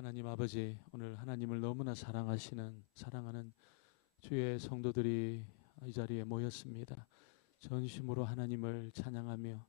하나님 아버지, 오늘 하나님을 너무나 사랑하는 주의 성도들이 이 자리에 모였습니다. 전심으로 하나님을 찬양하며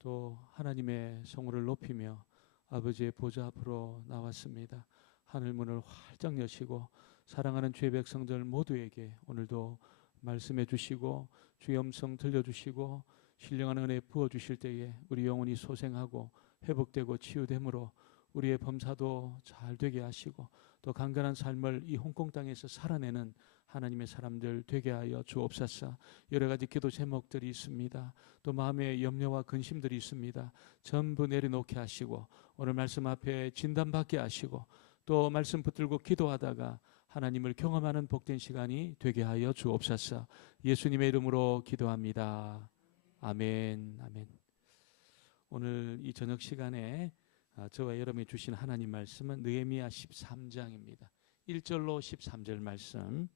또 하나님의 성호를 높이며 아버지의 보좌 앞으로 나왔습니다. 하늘 문을 활짝 여시고 사랑하는 주의 백성들 모두에게 오늘도 말씀해 주시고 주의 음성 들려주시고 신령한 은혜 부어주실 때에 우리 영혼이 소생하고 회복되고 치유됨으로 우리의 범사도 잘 되게 하시고 또 강건한 삶을 이 홍콩 땅에서 살아내는 하나님의 사람들 되게 하여 주옵소서. 여러 가지 기도 제목들이 있습니다. 또 마음의 염려와 근심들이 있습니다. 전부 내려놓게 하시고 오늘 말씀 앞에 진단받게 하시고 또 말씀 붙들고 기도하다가 하나님을 경험하는 복된 시간이 되게 하여 주옵소서. 예수님의 이름으로 기도합니다. 아멘. 아멘. 오늘 이 저녁 시간에 저와 여러분이 주신 하나님 말씀은 느헤미야 13장입니다. 1절로 13절 말씀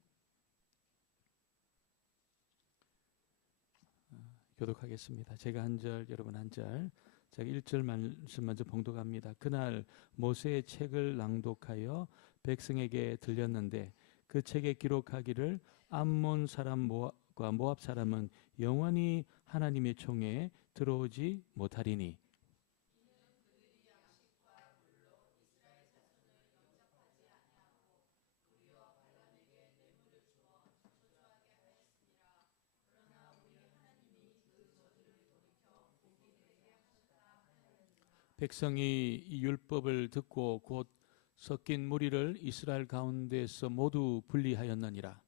교독하겠습니다. 제가 한 절, 여러분 한 절. 제가 1절 말씀 먼저 봉독합니다. 그날 모세의 책을 낭독하여 백성에게 들렸는데 그 책에 기록하기를 암몬 사람과 모압 사람은 영원히 하나님의 총에 들어오지 못하리니 백성이 이 율법을 듣고 곧 섞인 무리를 이스라엘 가운데서 모두 분리하였느니라.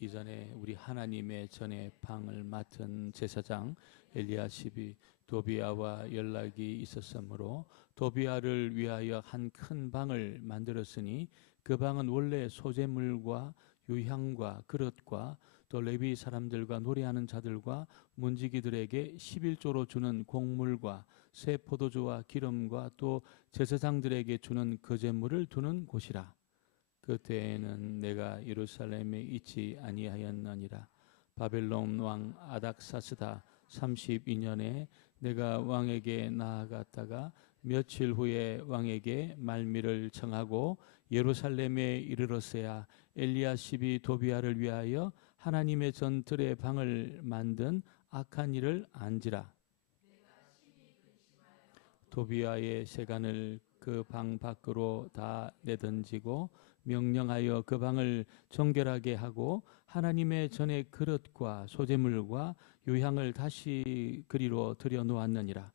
이전에 우리 하나님의 전에 방을 맡은 제사장 엘리야십이 도비아와 연락이 있었으므로 도비아를 위하여 한 큰 방을 만들었으니 그 방은 원래 소재물과 유향과 그릇과 또 레위 사람들과 노래하는 자들과 문지기들에게 11조로 주는 곡물과 새 포도주와 기름과 또 제사장들에게 주는 거제물을 두는 곳이라. 그때에는 내가 예루살렘에 있지 아니하였느니라. 바벨론 왕 아닥사스다 32년에 내가 왕에게 나아갔다가 며칠 후에 왕에게 말미를 청하고 예루살렘에 이르렀어야 엘리야십이 도비아를 위하여 하나님의 전뜰의 방을 만든 악한 일을 안지라. 도비아의 세간을 그 방 밖으로 다 내던지고 명령하여 그 방을 정결하게 하고 하나님의 전의 그릇과 소재물과 유향을 다시 그리로 들여 놓았느니라.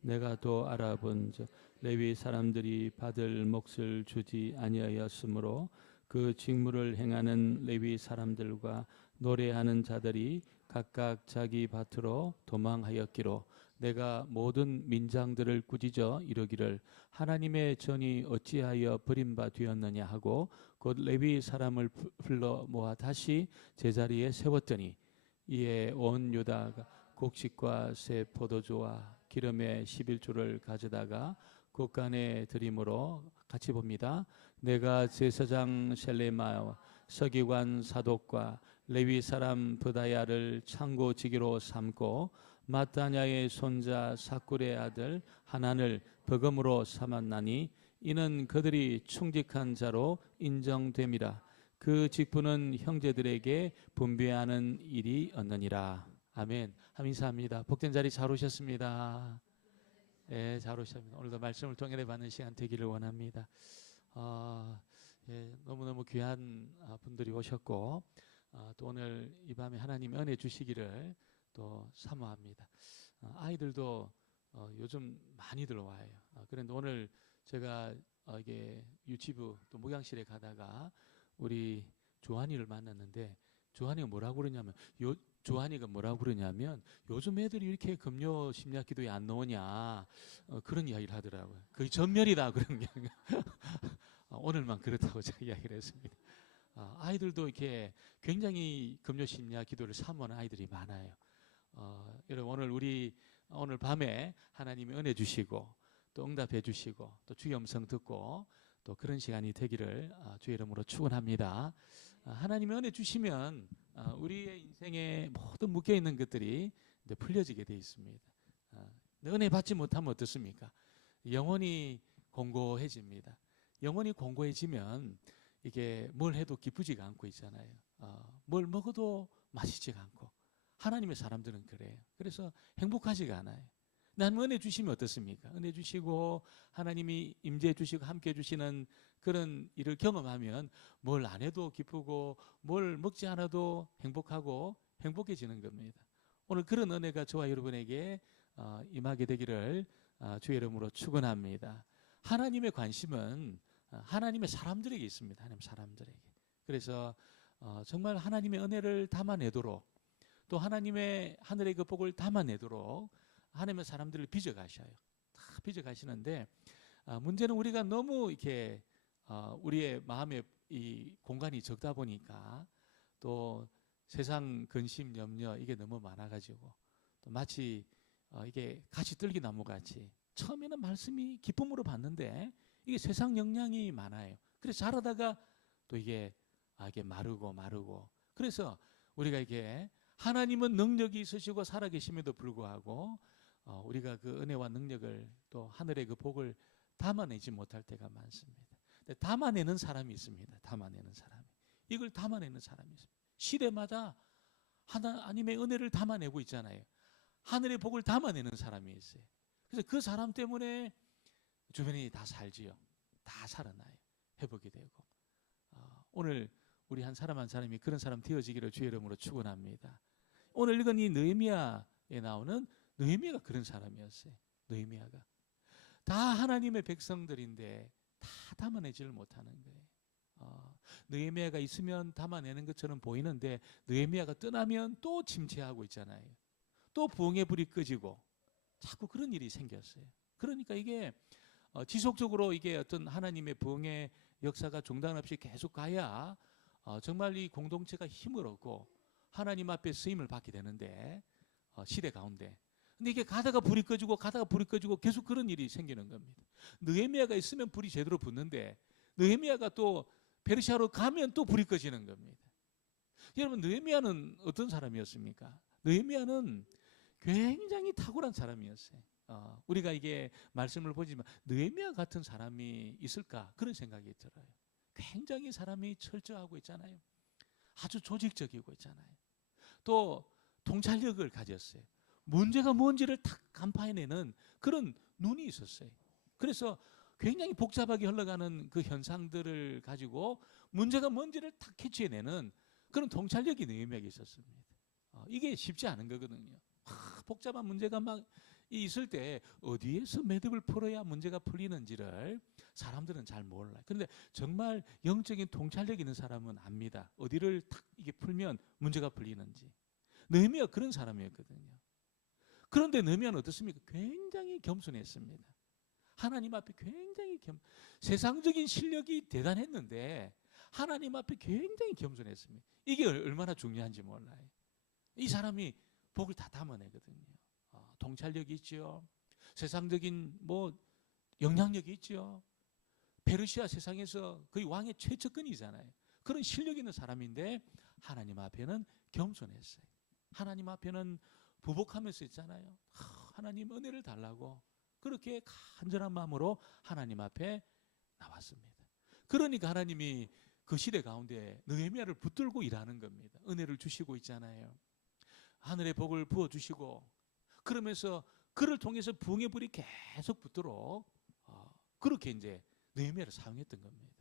내가 또 알아본즉 레위 사람들이 받을 몫을 주지 아니하였으므로 그 직무를 행하는 레위 사람들과 노래하는 자들이 각각 자기 밭으로 도망하였기로 내가 모든 민장들을 꾸짖어 이르기를 하나님의 전이 어찌하여 버림바 되었느냐 하고 곧 레위 사람을 불러 모아 다시 제자리에 세웠더니 이에 온 유다가 곡식과 새 포도주와 기름의 11조를 가져다가 곳간에 드림으로 같이 봅니다. 내가 제사장 셀레마와 서기관 사독과 레위 사람 브다야를 창고지기로 삼고 마따냐의 손자 사꿀의 아들 하난을 버금으로 삼았나니 이는 그들이 충직한 자로 인정됨이라. 그 직분은 형제들에게 분배하는 일이었느니라. 아멘. 인사합니다. 복된 자리 잘 오셨습니다. 예, 잘 오셨습니다. 오늘도 말씀을 통해 받는 시간 되기를 원합니다. 예, 너무너무 귀한 분들이 오셨고 또 오늘 이 밤에 하나님 은혜 주시기를 또 사모합니다. 아이들도 요즘 많이들 와요. 그런데 오늘 제가 이게 유치부 또 목양실에 가다가 우리 조한이를 만났는데 조한이가 뭐라고 그러냐면 요즘 애들이 이렇게 금요 심리학 기도에 안 나오냐 그런 이야기를 하더라고요. 거의 전멸이다 그런 게 오늘만 그렇다고 제가 이야기를 했습니다. 아이들도 이렇게 굉장히 금요 심리학 기도를 사모하는 아이들이 많아요. 여러분 오늘 밤에 하나님이 은혜 주시고 또 응답해 주시고 또 주의 음성 듣고 또 그런 시간이 되기를 주의 이름으로 축원합니다. 하나님의 은혜 주시면 우리의 인생에 모든 묶여 있는 것들이 이제 풀려지게 되어 있습니다. 은혜 받지 못하면 어떻습니까? 영혼이 공고해집니다. 영혼이 공고해지면 이게 뭘 해도 기쁘지가 않고 있잖아요. 뭘 먹어도 맛있지가 않고. 하나님의 사람들은 그래요. 그래서 행복하지가 않아요. 하나님 은혜 주시면 어떻습니까? 은혜 주시고 하나님이 임재해 주시고 함께 해 주시는 그런 일을 경험하면 뭘 안 해도 기쁘고 뭘 먹지 않아도 행복하고 행복해지는 겁니다. 오늘 그런 은혜가 저와 여러분에게 임하게 되기를 주의 이름으로 축원합니다. 하나님의 관심은 하나님의 사람들에게 있습니다. 하나님 사람들에게. 그래서 정말 하나님의 은혜를 담아내도록 또 하나님의 하늘의 그 복을 담아내도록 하나님의 사람들을 빚어가셔요. 다 빚어가시는데 문제는 우리가 너무 이렇게 우리의 마음에 이 공간이 적다 보니까 또 세상 근심 염려 이게 너무 많아가지고 또 마치 이게 가시떨기 나무 같이 처음에는 말씀이 기쁨으로 받는데 이게 세상 영향이 많아요. 그래서 자라다가 또 이게 마르고 그래서 우리가 이게 하나님은 능력이 있으시고 살아계심에도 불구하고 우리가 그 은혜와 능력을 또 하늘의 그 복을 담아내지 못할 때가 많습니다. 근데 담아내는 사람이 있습니다. 담아내는 사람이. 이걸 담아내는 사람이 있습니다. 시대마다 하나님의 은혜를 담아내고 있잖아요. 하늘의 복을 담아내는 사람이 있어요. 그래서 그 사람 때문에 주변이 다 살지요. 다 살아나요. 회복이 되고. 오늘 우리 한 사람이 그런 사람 되어지기를 주의 이름으로 축원합니다. 오늘 읽은 이 느헤미야에 나오는 느헤미야가 그런 사람이었어요. 느헤미야가 다 하나님의 백성들인데 다 담아내지를 못하는 거예요. 느헤미야가 있으면 담아내는 것처럼 보이는데 느헤미야가 떠나면 또 침체하고 있잖아요. 또 부흥의 불이 꺼지고 자꾸 그런 일이 생겼어요. 그러니까 이게 지속적으로 이게 어떤 하나님의 부흥의 역사가 중단 없이 계속 가야 정말 이 공동체가 힘을 얻고 하나님 앞에 쓰임을 받게 되는데 시대 가운데. 근데 이게 가다가 불이 꺼지고 계속 그런 일이 생기는 겁니다. 느헤미야가 있으면 불이 제대로 붙는데 느헤미야가 또 페르시아로 가면 또 불이 꺼지는 겁니다. 여러분 느헤미야는 어떤 사람이었습니까? 느헤미야는 굉장히 탁월한 사람이었어요. 우리가 이게 말씀을 보지만 느헤미야 같은 사람이 있을까 그런 생각이 들어요. 굉장히 사람이 철저하고 있잖아요. 아주 조직적이고 있잖아요. 또 통찰력을 가졌어요. 문제가 뭔지를 탁 간파해내는 그런 눈이 있었어요. 그래서 굉장히 복잡하게 흘러가는 그 현상들을 가지고 문제가 뭔지를 탁 캐치해내는 그런 통찰력이 느헤미야에게 있었습니다. 이게 쉽지 않은 거거든요. 복잡한 문제가 막 있을 때 어디에서 매듭을 풀어야 문제가 풀리는지를 사람들은 잘 몰라요. 그런데 정말 영적인 통찰력 있는 사람은 압니다. 어디를 탁 이게 풀면 문제가 풀리는지. 느헤미야 그런 사람이었거든요. 그런데 느헤미야는 어떻습니까? 굉장히 겸손했습니다. 하나님 앞에 굉장히 세상적인 실력이 대단했는데 하나님 앞에 굉장히 겸손했습니다. 이게 얼마나 중요한지 몰라요. 이 사람이 복을 다 담아내거든요. 통찰력이 있죠. 세상적인 영향력이 있죠. 페르시아 세상에서 거의 왕의 최측근이잖아요. 그런 실력 있는 사람인데 하나님 앞에는 겸손했어요. 하나님 앞에는 부복하면서 있잖아요. 하나님 은혜를 달라고 그렇게 간절한 마음으로 하나님 앞에 나왔습니다. 그러니까 하나님이 그 시대 가운데 느헤미야를 붙들고 일하는 겁니다. 은혜를 주시고 있잖아요. 하늘의 복을 부어주시고 그러면서 그를 통해서 부흥의 불이 계속 붙도록 그렇게 이제 느헤미야를 사용했던 겁니다.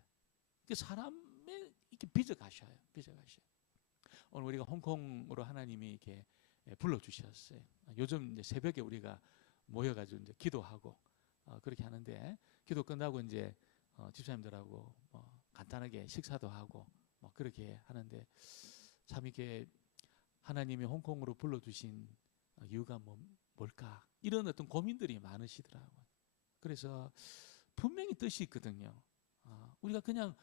사람에 이렇게 빚어가셔요. 오늘 우리가 홍콩으로 하나님이 이렇게 불러주셨어요. 요즘 이제 새벽에 우리가 모여가지고 이제 기도하고 그렇게 하는데 기도 끝나고 이제 집사님들하고 간단하게 식사도 하고 그렇게 하는데 참 이게 하나님이 홍콩으로 불러주신 이유가 뭘까? 이런 어떤 고민들이 많으시더라고요. 그래서 분명히 뜻이 있거든요. 우리가 그냥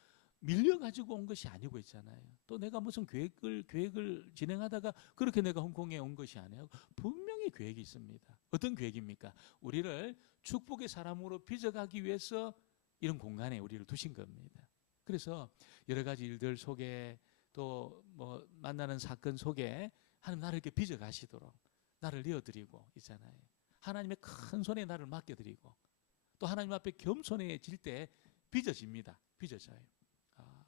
밀려가지고 온 것이 아니고 있잖아요. 또 내가 무슨 계획을 진행하다가 그렇게 내가 홍콩에 온 것이 아니에요. 분명히 계획이 있습니다. 어떤 계획입니까? 우리를 축복의 사람으로 빚어가기 위해서 이런 공간에 우리를 두신 겁니다. 그래서 여러 가지 일들 속에 또 만나는 사건 속에 하나님 나를 이렇게 빚어가시도록 나를 내어드리고 있잖아요. 하나님의 큰 손에 나를 맡겨드리고 또 하나님 앞에 겸손해질 때 빚어집니다. 빚어져요.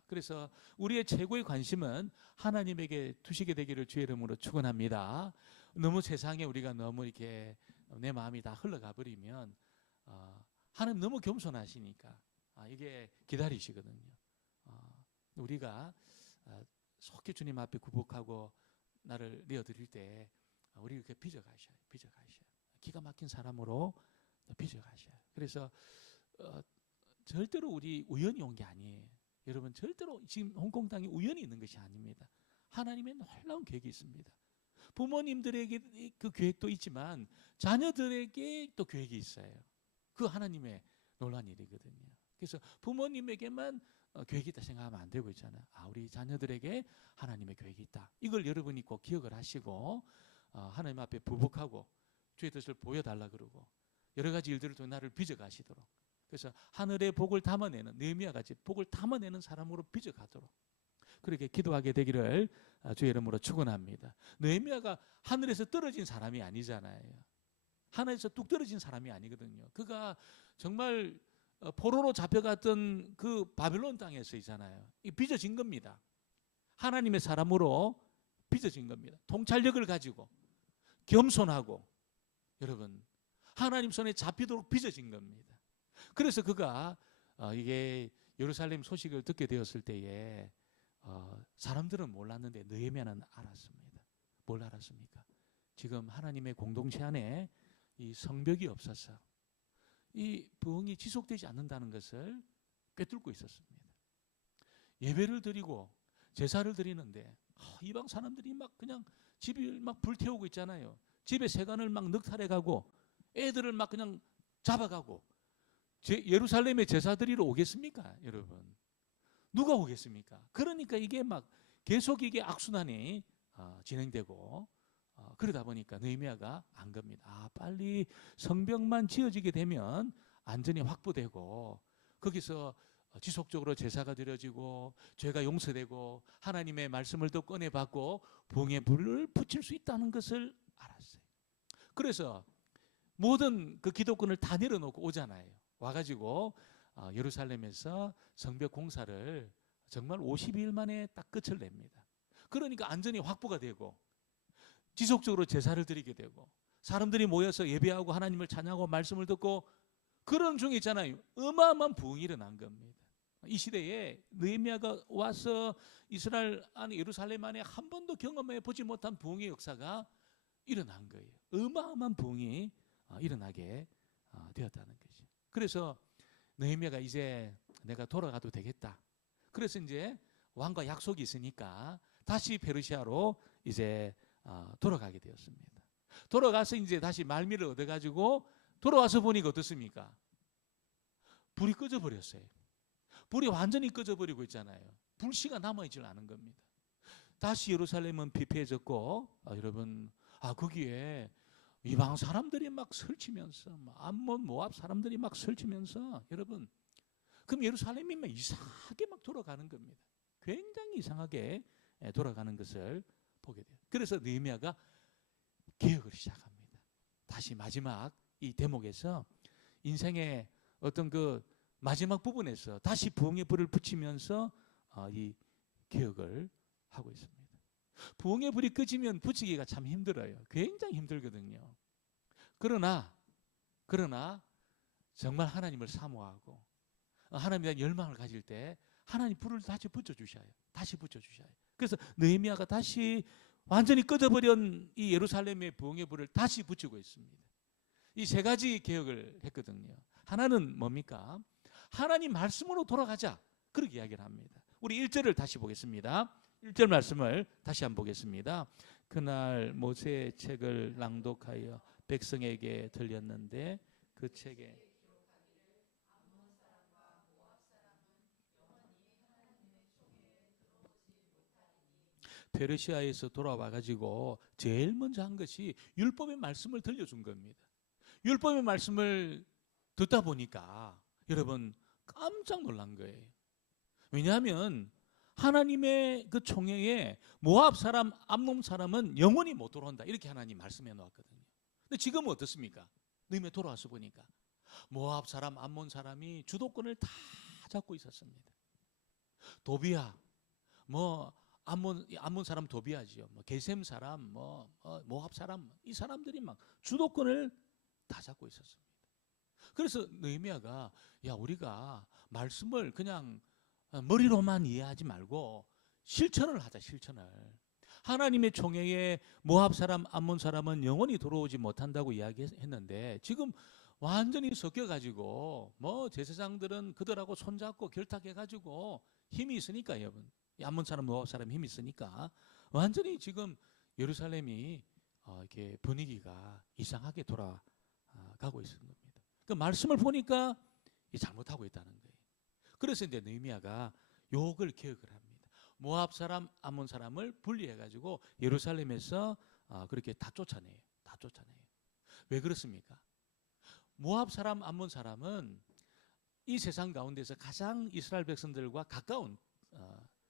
그래서 우리의 최고의 관심은 하나님에게 두시게 되기를 주의 이름으로 축원합니다. 너무 세상에 우리가 너무 이렇게 내 마음이 다 흘러가 버리면 하나님 너무 겸손하시니까 이게 기다리시거든요. 우리가 속히 주님 앞에 굴복하고 나를 내어드릴 때 우리 이렇게 빚어가셔요. 기가 막힌 사람으로 빚어가셔요. 그래서 절대로 우리 우연히 온 게 아니에요. 여러분, 절대로 지금 홍콩 땅에 우연히 있는 것이 아닙니다. 하나님의 놀라운 계획이 있습니다. 부모님들에게 그 계획도 있지만 자녀들에게 또 계획이 있어요. 그 하나님의 놀라운 일이거든요. 그래서 부모님에게만 계획이 있다 생각하면 안 되고 있잖아요. 우리 자녀들에게 하나님의 계획이 있다. 이걸 여러분이 꼭 기억을 하시고 하나님 앞에 부복하고 주의 뜻을 보여달라 그러고 여러 가지 일들을 통해 나를 빚어가시도록, 그래서 하늘의 복을 담아내는, 느헤미야 같이 복을 담아내는 사람으로 빚어가도록 그렇게 기도하게 되기를 주의 이름으로 축원합니다. 느헤미야가 하늘에서 떨어진 사람이 아니잖아요. 하늘에서 뚝 떨어진 사람이 아니거든요. 그가 정말 포로로 잡혀갔던 그 바벨론 땅에서 있잖아요. 빚어진 겁니다. 하나님의 사람으로 빚어진 겁니다. 통찰력을 가지고 겸손하고, 여러분, 하나님 손에 잡히도록 빚어진 겁니다. 그래서 그가 이게 예루살렘 소식을 듣게 되었을 때에 사람들은 몰랐는데 느헤미야는 알았습니다. 뭘 알았습니까? 지금 하나님의 공동체 안에 이 성벽이 없어서 이 부흥이 지속되지 않는다는 것을 꿰뚫고 있었습니다. 예배를 드리고 제사를 드리는데 이방 사람들이 막 그냥 집을 막 불태우고 있잖아요. 집에 세간을 막 늑탈해가고 애들을 막 그냥 잡아가고. 예루살렘에 제사 드리러 오겠습니까, 여러분? 누가 오겠습니까? 그러니까 이게 막 계속 이게 악순환이 진행되고 그러다 보니까 느헤미야가 안 겁니다. 빨리 성벽만 지어지게 되면 안전이 확보되고 거기서 지속적으로 제사가 드려지고 죄가 용서되고 하나님의 말씀을 더 꺼내받고 부흥의 불을 붙일 수 있다는 것을 알았어요. 그래서 모든 그 기독권을 다 내려놓고 오잖아요. 와가지고 예루살렘에서 성벽 공사를 정말 50일 만에 딱 끝을 냅니다. 그러니까 안전이 확보가 되고 지속적으로 제사를 드리게 되고 사람들이 모여서 예배하고 하나님을 찬양하고 말씀을 듣고 그런 중에 있잖아요. 어마어마한 부흥이 일어난 겁니다. 이 시대에 느헤미야가 와서 이스라엘 안에 예루살렘 안에 한 번도 경험해 보지 못한 부흥의 역사가 일어난 거예요. 어마어마한 부흥이 일어나게 되었다는 거죠. 그래서 느헤미야가 이제 내가 돌아가도 되겠다. 그래서 이제 왕과 약속이 있으니까 다시 페르시아로 이제 돌아가게 되었습니다. 돌아가서 이제 다시 말미를 얻어가지고 돌아와서 보니까 어떻습니까? 불이 꺼져 버렸어요. 불이 완전히 꺼져 버리고 있잖아요. 불씨가 남아있질 않은 겁니다. 다시 예루살렘은 피폐해졌고 여러분 거기에 이방 사람들이 막 설치면서 암몬 모압 사람들이 막 설치면서 여러분 그럼 예루살렘이 막 이상하게 막 돌아가는 겁니다. 굉장히 이상하게 돌아가는 것을 보게 돼요. 그래서 느헤미야가 개혁을 시작합니다. 다시 마지막 이 대목에서 인생의 어떤 그 마지막 부분에서 다시 부흥의 불을 붙이면서 이 개혁을 하고 있습니다. 부흥의 불이 꺼지면 붙이기가 참 힘들어요. 굉장히 힘들거든요. 그러나 정말 하나님을 사모하고 하나님에 대한 열망을 가질 때 하나님 불을 다시 붙여주셔요. 다시 붙여주셔요. 그래서 느헤미야가 다시 완전히 꺼져버린 이 예루살렘의 부흥의 불을 다시 붙이고 있습니다. 이 세 가지 개혁을 했거든요. 하나는 뭡니까? 하나님 말씀으로 돌아가자. 그렇게 이야기를 합니다. 우리 1절을 다시 보겠습니다. 1절 말씀을 다시 한번 보겠습니다. 그날 모세의 책을 낭독하여 백성에게 들렸는데 그 책에 페르시아에서 돌아와가지고 제일 먼저 한 것이 율법의 말씀을 들려준 겁니다. 율법의 말씀을 듣다 보니까 여러분 깜짝 놀란 거예요. 왜냐하면 하나님의 그 총회에 모압 사람, 암몬 사람은 영원히 못 돌아온다. 이렇게 하나님 말씀해 놓았거든요. 근데 지금은 어떻습니까? 느헤미야 돌아와서 보니까 모압 사람, 암몬 사람이 주도권을 다 잡고 있었습니다. 도비아, 뭐 암몬 사람 도비아지요. 뭐 게셈 사람, 모압 사람, 이 사람들이 막 주도권을 다 잡고 있었습니다. 그래서 느헤미야가 야, 우리가 말씀을 그냥 머리로만 이해하지 말고 실천을 하자, 실천을. 하나님의 총회에 모압 사람, 암몬 사람은 영원히 돌아오지 못한다고 이야기했는데 지금 완전히 섞여가지고 뭐 제사장들은 그들하고 손잡고 결탁해가지고 힘이 있으니까, 여러분, 암몬 사람, 모압 사람 힘이 있으니까 완전히 지금 예루살렘이 이렇게 분위기가 이상하게 돌아가고 있는 겁니다. 그 말씀을 보니까 잘못하고 있다는 거예요. 그래서 이제 느헤미야가 욕을 기억을 합니다. 모압 사람, 암몬 사람을 분리해가지고 예루살렘에서 그렇게 다 쫓아내요. 다 쫓아내요. 왜 그렇습니까? 모압 사람, 암몬 사람은 이 세상 가운데서 가장 이스라엘 백성들과 가까운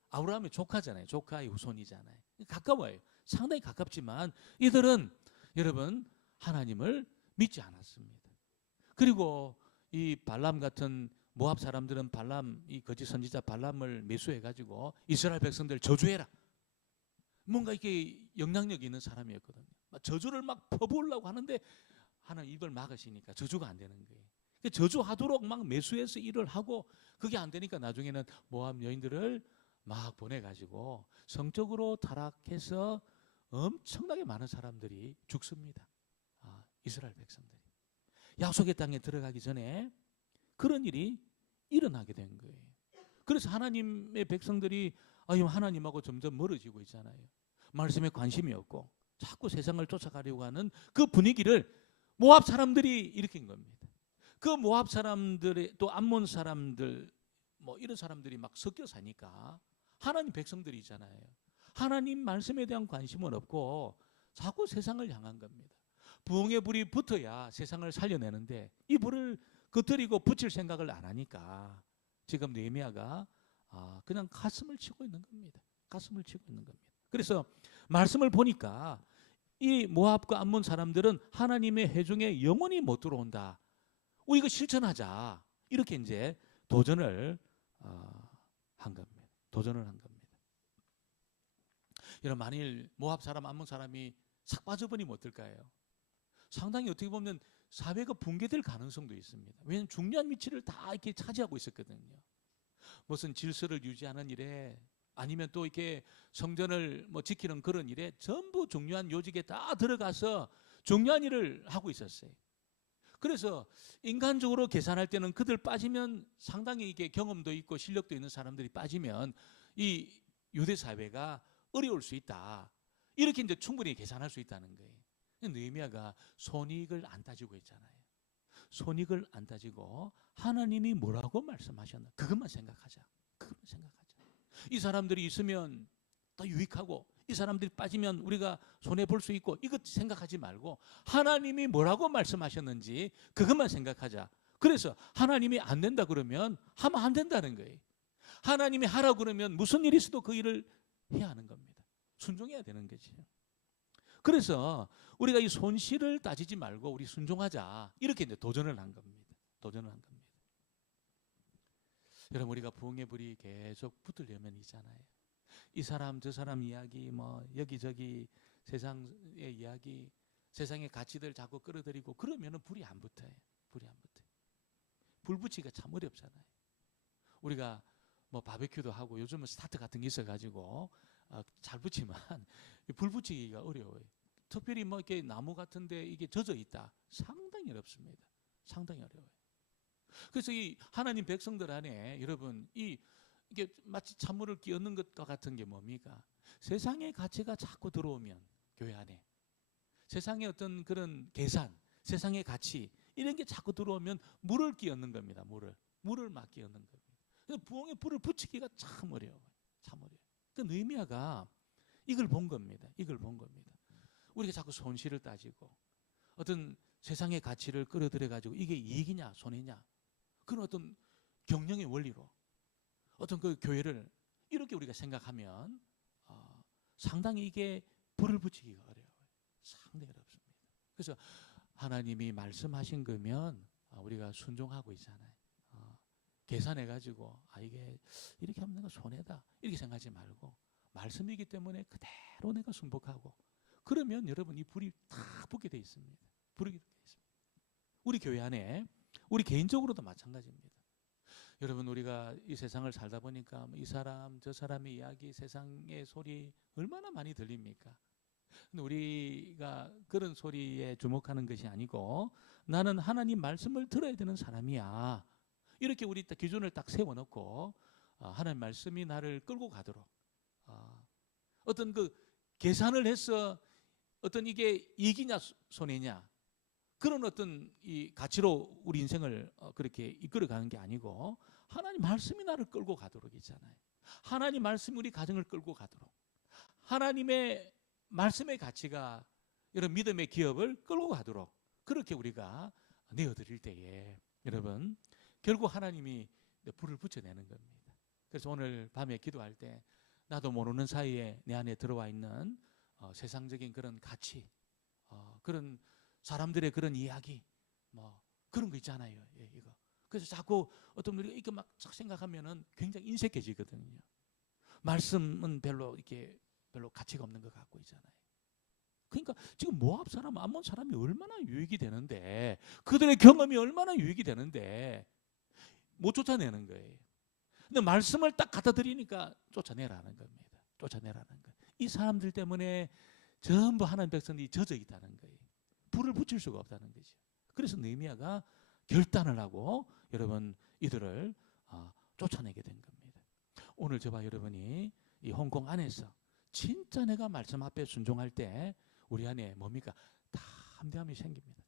아브라함의 조카잖아요. 조카의 후손이잖아요. 가까워요. 상당히 가깝지만 이들은 여러분 하나님을 믿지 않았습니다. 그리고 이 발람 같은 모압 사람들은 발람, 이 거짓 선지자 발람을 매수해가지고 이스라엘 백성들 저주해라. 뭔가 이렇게 영향력 있는 사람이었거든요. 저주를 막 퍼부으려고 하는데 하나님 입을 막으시니까 저주가 안 되는 거예요. 저주하도록 막 매수해서 일을 하고 그게 안 되니까 나중에는 모압 여인들을 막 보내가지고 성적으로 타락해서 엄청나게 많은 사람들이 죽습니다. 이스라엘 백성들이. 약속의 땅에 들어가기 전에 그런 일이 일어나게 된 거예요. 그래서 하나님의 백성들이 하나님하고 점점 멀어지고 있잖아요. 말씀에 관심이 없고 자꾸 세상을 쫓아가려고 하는 그 분위기를 모압 사람들이 일으킨 겁니다. 그 모압 사람들이 또 암몬 사람들 뭐 이런 사람들이 막 섞여 사니까 하나님 백성들이 있잖아요. 하나님 말씀에 대한 관심은 없고 자꾸 세상을 향한 겁니다. 부흥의 불이 붙어야 세상을 살려내는데 이 불을 끄트리고 붙일 생각을 안 하니까 지금 느헤미야가 그냥 가슴을 치고 있는 겁니다. 가슴을 치고 있는 겁니다. 그래서 말씀을 보니까 이 모압과 암몬 사람들은 하나님의 회중에 영원히 못 들어온다. 이거 실천하자. 이렇게 이제 도전을 한 겁니다. 도전을 한 겁니다. 여러분, 만일 모압 사람, 암몬 사람이 싹 빠져버리면 어떨까요? 상당히 어떻게 보면 사회가 붕괴될 가능성도 있습니다. 왜냐하면 중요한 위치를 다 이렇게 차지하고 있었거든요. 무슨 질서를 유지하는 일에 아니면 또 이렇게 성전을 뭐 지키는 그런 일에 전부 중요한 요직에 다 들어가서 중요한 일을 하고 있었어요. 그래서 인간적으로 계산할 때는 그들 빠지면 상당히 이게 경험도 있고 실력도 있는 사람들이 빠지면 이 유대 사회가 어려울 수 있다. 이렇게 이제 충분히 계산할 수 있다는 거예요. 느헤미야가 손익을 안 따지고 있잖아요. 손익을 안 따지고 하나님이 뭐라고 말씀하셨나 그것만 생각하자. 그것만 생각하자. 이 사람들이 있으면 더 유익하고 이 사람들이 빠지면 우리가 손해 볼 수 있고 이것 생각하지 말고 하나님이 뭐라고 말씀하셨는지 그것만 생각하자. 그래서 하나님이 안 된다 그러면 하면 안 된다는 거예요. 하나님이 하라고 그러면 무슨 일이 있어도 그 일을 해야 하는 겁니다. 순종해야 되는 거지. 그래서 우리가 이 손실을 따지지 말고 우리 순종하자. 이렇게 이제 도전을 한 겁니다. 도전을 한 겁니다. 여러분, 우리가 부흥의 불이 계속 붙으려면 있잖아요. 이 사람 저 사람 이야기 뭐 여기저기 세상의 이야기 세상의 가치들 자꾸 끌어들이고 그러면은 불이 안 붙어요. 불이 안 붙어요. 불 붙이기가 참 어렵잖아요. 우리가 뭐 바베큐도 하고 요즘은 스타트 같은 게 있어가지고 잘 붙이면 불 붙이기가 어려워요. 특별히 뭐 이렇게 나무 같은데 이게 젖어 있다. 상당히 어렵습니다. 상당히 어려워요. 그래서 이 하나님 백성들 안에 여러분 이게 마치 찬물을 끼얹는 것과 같은 게 뭡니까? 세상의 가치가 자꾸 들어오면 교회 안에 세상의 어떤 그런 계산, 세상의 가치 이런 게 자꾸 들어오면 물을 끼얹는 겁니다. 물을 막 끼얹는 겁니다. 그래서 부흥의 불을 붙이기가 참 어려워요. 참 어려워요. 그 느헤미야가 이걸 본 겁니다. 이걸 본 겁니다. 우리가 자꾸 손실을 따지고 어떤 세상의 가치를 끌어들여 가지고 이게 이익이냐 손해냐 그런 어떤 경영의 원리로 어떤 그 교회를 이렇게 우리가 생각하면 상당히 이게 불을 붙이기가 어려워요. 상당히 어렵습니다. 그래서 하나님이 말씀하신 거면 우리가 순종하고 있잖아요. 계산해가지고 이게 이렇게 하면 내가 손해다 이렇게 생각하지 말고 말씀이기 때문에 그대로 내가 순복하고 그러면 여러분 이 불이 다 붙게 돼 있습니다. 불이 붙게 돼 있습니다. 우리 교회 안에 우리 개인적으로도 마찬가지입니다. 여러분 우리가 이 세상을 살다 보니까 이 사람 저 사람의 이야기 세상의 소리 얼마나 많이 들립니까? 근데 우리가 그런 소리에 주목하는 것이 아니고 나는 하나님 말씀을 들어야 되는 사람이야. 이렇게 우리 딱 기준을 딱 세워놓고 하나님 말씀이 나를 끌고 가도록 어떤 그 계산을 해서 어떤 이게 이익이냐 손해냐 그런 어떤 이 가치로 우리 인생을 그렇게 이끌어가는 게 아니고 하나님 말씀이 나를 끌고 가도록 있잖아요. 하나님 말씀이 우리 가정을 끌고 가도록 하나님의 말씀의 가치가 이런 믿음의 기업을 끌고 가도록 그렇게 우리가 내어드릴 때에 여러분 결국 하나님이 불을 붙여내는 겁니다. 그래서 오늘 밤에 기도할 때 나도 모르는 사이에 내 안에 들어와 있는 세상적인 그런 가치 그런 사람들의 그런 이야기 뭐 그런 거 있잖아요. 예, 이거. 그래서 자꾸 어떤 우리가 이거 막 생각하면은 굉장히 인색해지거든요. 말씀은 별로 가치가 없는 것 같고 있잖아요. 그러니까 지금 모압 사람, 암몬 사람이 얼마나 유익이 되는데 그들의 경험이 얼마나 유익이 되는데 못 쫓아내는 거예요. 근데 말씀을 딱 갖다 드리니까 쫓아내라는 겁니다. 쫓아내라는 거예요. 이 사람들 때문에 전부 하나님 백성들이 젖어 있다는 거예요. 불을 붙일 수가 없다는 거죠. 그래서 느헤미야가 결단을 하고 여러분 이들을 쫓아내게 된 겁니다. 오늘 저와 여러분이 이 홍콩 안에서 진짜 내가 말씀 앞에 순종할 때 우리 안에 뭡니까? 담대함이 생깁니다.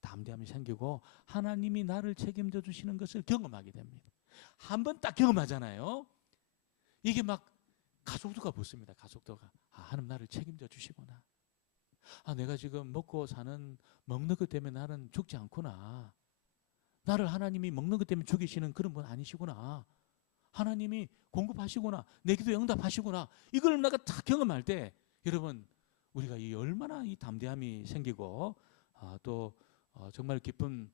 담대함이 생기고 하나님이 나를 책임져 주시는 것을 경험하게 됩니다. 한번 딱 경험하잖아요. 이게 막 가속도가 붙습니다. 가속도가. 하나님 나를 책임져 주시구나. 내가 지금 먹고 사는 먹는 것 때문에 나는 죽지 않구나. 나를 하나님이 먹는 것 때문에 죽이시는 그런 분 아니시구나. 하나님이 공급하시구나. 내 기도에 응답하시구나. 이걸 내가 딱 경험할 때 여러분 우리가 얼마나 이 담대함이 생기고 또 정말 기쁨으로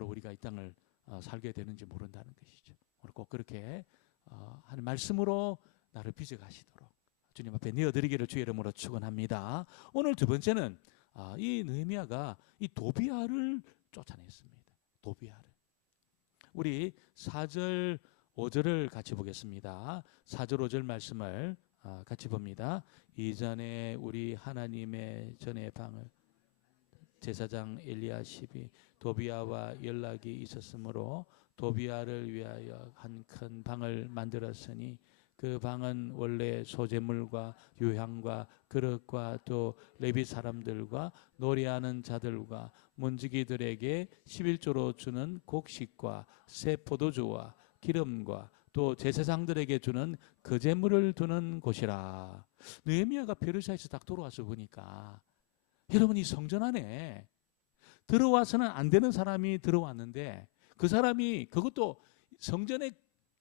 우리가 이 땅을 살게 되는지 모른다는 것이죠. 오늘 꼭 그렇게 하는 말씀으로 나를 빚어가시도록 주님 앞에 내어드리기를 주의 이름으로 축원합니다. 오늘 두 번째는 이 느헤미야가 이 도비야를 쫓아냈습니다. 도비야를. 우리 4절 5절을 같이 보겠습니다. 4절 5절 말씀을 같이 봅니다. 이전에 우리 하나님의 전의 방을 제사장 엘리야십이 도비야와 연락이 있었으므로 도비야를 위하여 한 큰 방을 만들었으니 그 방은 원래 소재물과 유향과 그릇과 또 레위 사람들과 노래하는 자들과 문지기들에게 11조로 주는 곡식과 새 포도주와 기름과 또 제사장들에게 주는 거제물을 두는 곳이라. 느헤미야가 페르시아에서 딱 돌아와서 보니까 여러분 이 성전 안에 들어와서는 안 되는 사람이 들어왔는데 그 사람이 그것도 성전의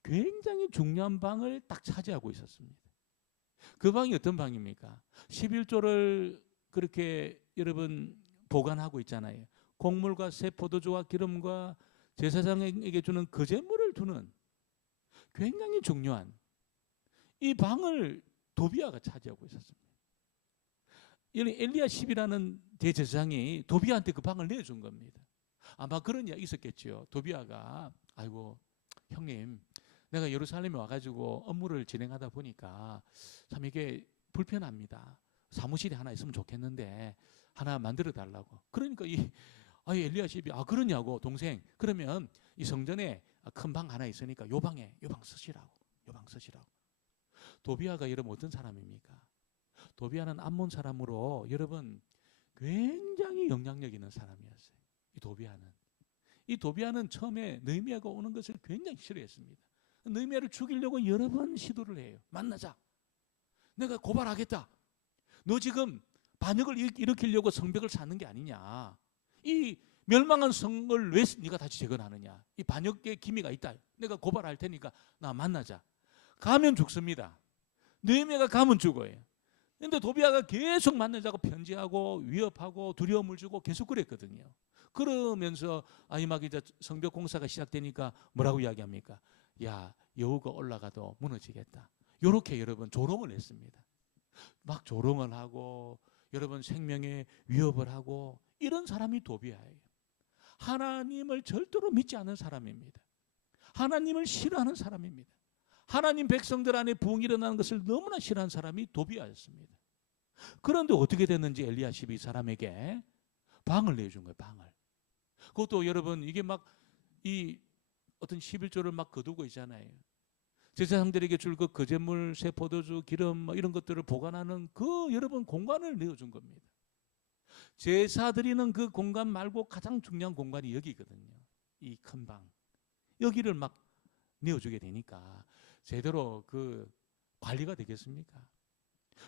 굉장히 중요한 방을 딱 차지하고 있었습니다. 그 방이 어떤 방입니까? 11조를 그렇게 여러분 보관하고 있잖아요. 곡물과 새 포도주와 기름과 제사장에게 주는 거제물을 두는 굉장히 중요한 이 방을 도비야가 차지하고 있었습니다. 엘리야십이라는 대제사장이 도비야한테 그 방을 내준 겁니다. 아마 그런 이야기 있었겠죠. 도비야가 아이고 형님 내가 예루살렘에 와가지고 업무를 진행하다 보니까 참 이게 불편합니다. 사무실이 하나 있으면 좋겠는데 하나 만들어 달라고. 그러니까 이 엘리야십이 그러냐고 동생 그러면 이 성전에 큰 방 하나 있으니까 요 방 쓰시라고. 도비야가 여러분 어떤 사람입니까? 도비야는 암몬 사람으로 여러분 굉장히 영향력 있는 사람이었어요. 이 도비야는 처음에 느헤미야가 오는 것을 굉장히 싫어했습니다. 느헤미야를 죽이려고 여러 번 시도를 해요. 만나자. 내가 고발하겠다. 너 지금 반역을 일으키려고 성벽을 쌓는 게 아니냐. 이 멸망한 성을 왜 네가 다시 재건하느냐. 이 반역의 기미가 있다. 내가 고발할 테니까 나 만나자. 가면 죽습니다. 느헤미야가 가면 죽어요. 그런데 도비야가 계속 만나자고 편지하고 위협하고 두려움을 주고 계속 그랬거든요. 그러면서 막 이제 성벽 공사가 시작되니까 뭐라고 이야기합니까? 야, 여우가 올라가도 무너지겠다. 이렇게 여러분 조롱을 했습니다. 막 조롱을 하고 여러분 생명에 위협을 하고 이런 사람이 도비아예요. 하나님을 절대로 믿지 않는 사람입니다. 하나님을 싫어하는 사람입니다. 하나님 백성들 안에 부흥이 일어나는 것을 너무나 싫어하는 사람이 도비아였습니다. 그런데 어떻게 됐는지 엘리야십이 이 사람에게 방을 내준 거예요. 방을. 그것도 여러분 이게 막 이 어떤 11조를 막 거두고 있잖아요. 제사장들에게 줄 그 거제물, 새 포도주, 기름 뭐 이런 것들을 보관하는 그 여러분 공간을 내어준 겁니다. 제사 드리는 그 공간 말고 가장 중요한 공간이 여기거든요. 이 큰 방. 여기를 막 내어주게 되니까 제대로 그 관리가 되겠습니까?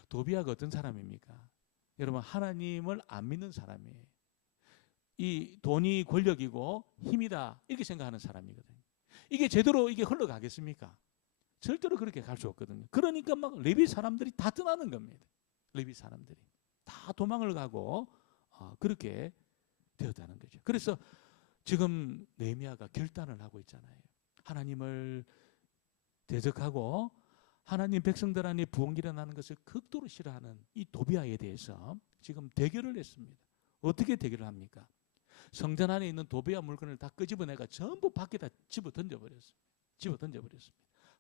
도비아가 어떤 사람입니까? 여러분 하나님을 안 믿는 사람이에요. 이 돈이 권력이고 힘이다 이렇게 생각하는 사람이거든요. 이게 제대로 이게 흘러가겠습니까? 절대로 그렇게 갈 수 없거든요. 그러니까 막 레위 사람들이 다 떠나는 겁니다. 레위 사람들이 다 도망을 가고 그렇게 되었다는 거죠. 그래서 지금 느헤미야가 결단을 하고 있잖아요. 하나님을 대적하고 하나님 백성들 안에 부흥이 일어나는 것을 극도로 싫어하는 이 도비아에 대해서 지금 대결을 했습니다. 어떻게 대결을 합니까? 성전 안에 있는 도비아 물건을 다 끄집어내가 전부 밖에다 집어 던져버렸습니다.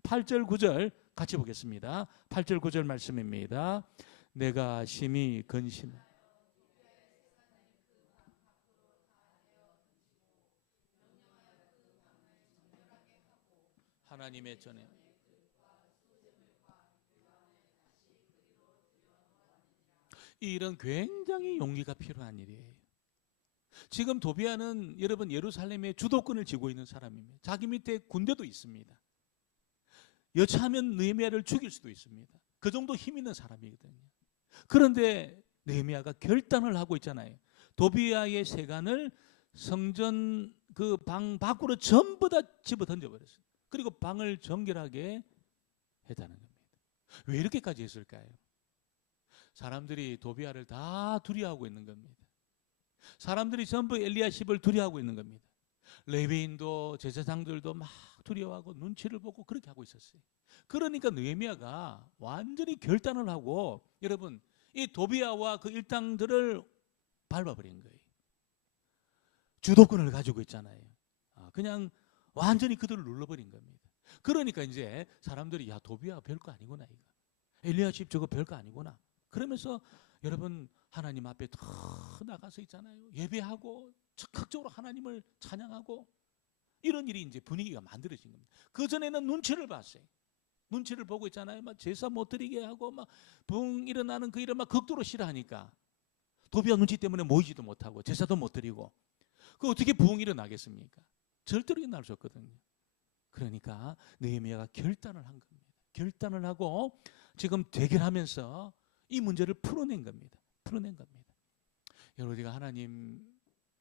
8절 9절 같이 보겠습니다. 8절 9절 말씀입니다. 내가 심히 근심 하나님의 전에 이런 굉장히 용기가 필요한 일이에요. 지금 도비아는 여러분 예루살렘의 주도권을 쥐고 있는 사람입니다. 자기 밑에 군대도 있습니다. 여차하면 느헤미야를 죽일 수도 있습니다. 그 정도 힘 있는 사람이거든요. 그런데 느헤미야가 결단을 하고 있잖아요. 도비아의 세간을 성전 그 방 밖으로 전부 다 집어 던져버렸어요. 그리고 방을 정결하게 했다는 겁니다. 왜 이렇게까지 했을까요? 사람들이 도비아를 다 두려워하고 있는 겁니다. 사람들이 전부 엘리야십을 두려워하고 있는 겁니다. 레위인도 제사장들도 막 두려워하고 눈치를 보고 그렇게 하고 있었어요. 그러니까 느헤미야가 완전히 결단을 하고 여러분 이 도비아와 그 일당들을 밟아버린 거예요. 주도권을 가지고 있잖아요. 그냥 완전히 그들을 눌러버린 겁니다. 그러니까 이제 사람들이 야 도비아 별거 아니구나 이거. 엘리야십 저거 별거 아니구나. 그러면서 여러분 하나님 앞에 더 나가서 있잖아요. 예배하고 적극적으로 하나님을 찬양하고 이런 일이 이제 분위기가 만들어진 겁니다. 그 전에는 눈치를 봤어요. 눈치를 보고 있잖아요. 막 제사 못 드리게 하고 막 붕 일어나는 그 일을 막 극도로 싫어하니까 도비아 눈치 때문에 모이지도 못하고 제사도 못 드리고 그 어떻게 부흥이 일어나겠습니까? 절대로 일어날 수 없거든요. 그러니까 느헤미야가 결단을 한 겁니다. 결단을 하고 지금 대결하면서 이 문제를 풀어낸 겁니다. 여러분 우리가 하나님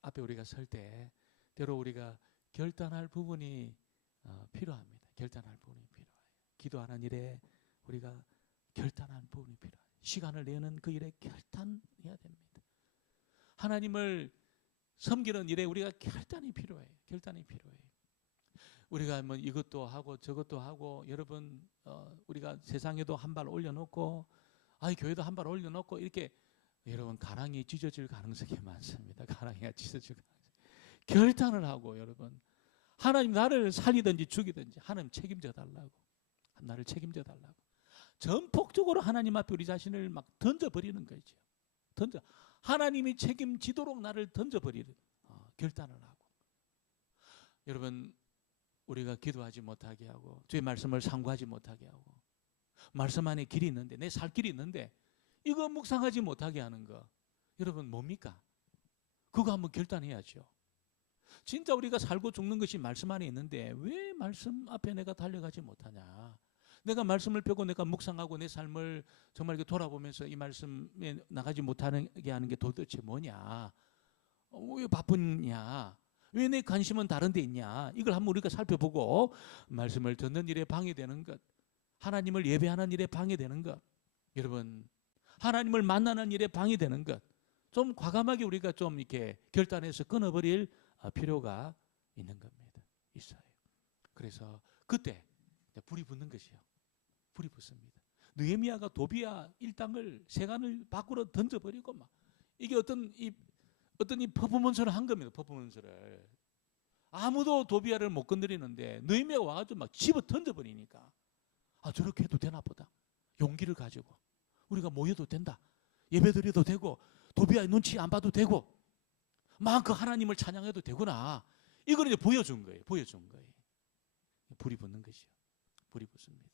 앞에 우리가 설 때 때로 우리가 결단할 부분이 필요합니다. 결단할 부분이 필요해요. 기도하는 일에 우리가 결단할 부분이 필요해요. 시간을 내는 그 일에 결단해야 됩니다. 하나님을 섬기는 일에 우리가 결단이 필요해요. 우리가 뭐 이것도 하고 저것도 하고 여러분 우리가 세상에도 한 발 올려놓고 교회도 한 발 올려놓고 이렇게 여러분 가랑이 찢어질 가능성이 많습니다. 가랑이가 찢어질 가능성이. 결단을 하고 여러분 하나님 나를 살리든지 죽이든지 하나님 책임져 달라고 나를 책임져 달라고 전폭적으로 하나님 앞에 우리 자신을 막 던져버리는 거죠. 하나님이 책임지도록 나를 던져버리는 결단을 하고 여러분 우리가 기도하지 못하게 하고 주의 말씀을 상고하지 못하게 하고 말씀 안에 길이 있는데 내 살 길이 있는데 이거 묵상하지 못하게 하는 거 여러분 뭡니까? 그거 한번 결단해야죠. 진짜 우리가 살고 죽는 것이 말씀 안에 있는데 왜 말씀 앞에 내가 달려가지 못하냐? 내가 말씀을 펴고 내가 묵상하고 내 삶을 정말 돌아보면서 이 말씀에 나가지 못하게 하는 게 도대체 뭐냐? 왜 바쁘냐? 왜 내 관심은 다른 데 있냐? 이걸 한번 우리가 살펴보고 말씀을 듣는 일에 방해되는 것, 하나님을 예배하는 일에 방해되는 것, 여러분 하나님을 만나는 일에 방해되는 것, 좀 과감하게 우리가 좀 이렇게 결단해서 끊어버릴 필요가 있는 겁니다. 있어요. 그래서 그때 불이 붙는 것이요. 불이 붙습니다. 느헤미야가 도비야 일당을 세간을 밖으로 던져버리고 막 이게 어떤 이 퍼포먼스를 한 겁니다. 퍼포먼스를 아무도 도비야를 못 건드리는데 느헤미야가 와가지고 막 집어 던져버리니까 저렇게 해도 되나 보다. 용기를 가지고 우리가 모여도 된다. 예배드려도 되고 도비야의 눈치 안 봐도 되고 마음껏 하나님을 찬양해도 되구나. 이걸 이제 보여준 거예요. 보여준 거예요. 불이 붙는 것이요. 불이 붙습니다.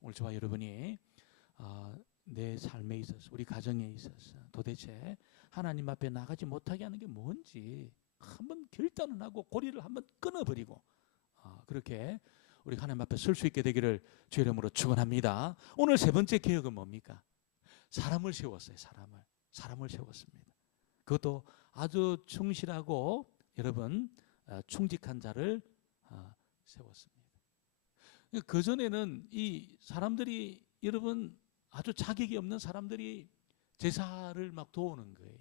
오늘 저와 여러분이 내 삶에 있어서 우리 가정에 있어서 도대체 하나님 앞에 나가지 못하게 하는 게 뭔지 한번 결단을 하고 고리를 한번 끊어버리고 그렇게 우리 하나님 앞에 설 수 있게 되기를 주의 이름으로 축원합니다. 오늘 세 번째 개혁은 뭡니까? 사람을 세웠어요. 사람을 세웠습니다. 그것도 아주 충실하고 여러분 충직한 자를 세웠습니다. 그 전에는 이 사람들이 여러분 아주 자격이 없는 사람들이 제사를 막 도우는 거예요.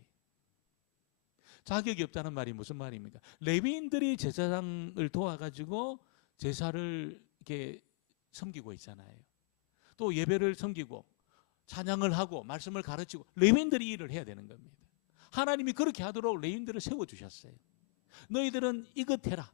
자격이 없다는 말이 무슨 말입니까? 레위인들이 제사장을 도와가지고 제사를 이렇게 섬기고 있잖아요. 또 예배를 섬기고 찬양을 하고 말씀을 가르치고 레위인들이 일을 해야 되는 겁니다. 하나님이 그렇게 하도록 레위인들을 세워주셨어요. 너희들은 이것 해라.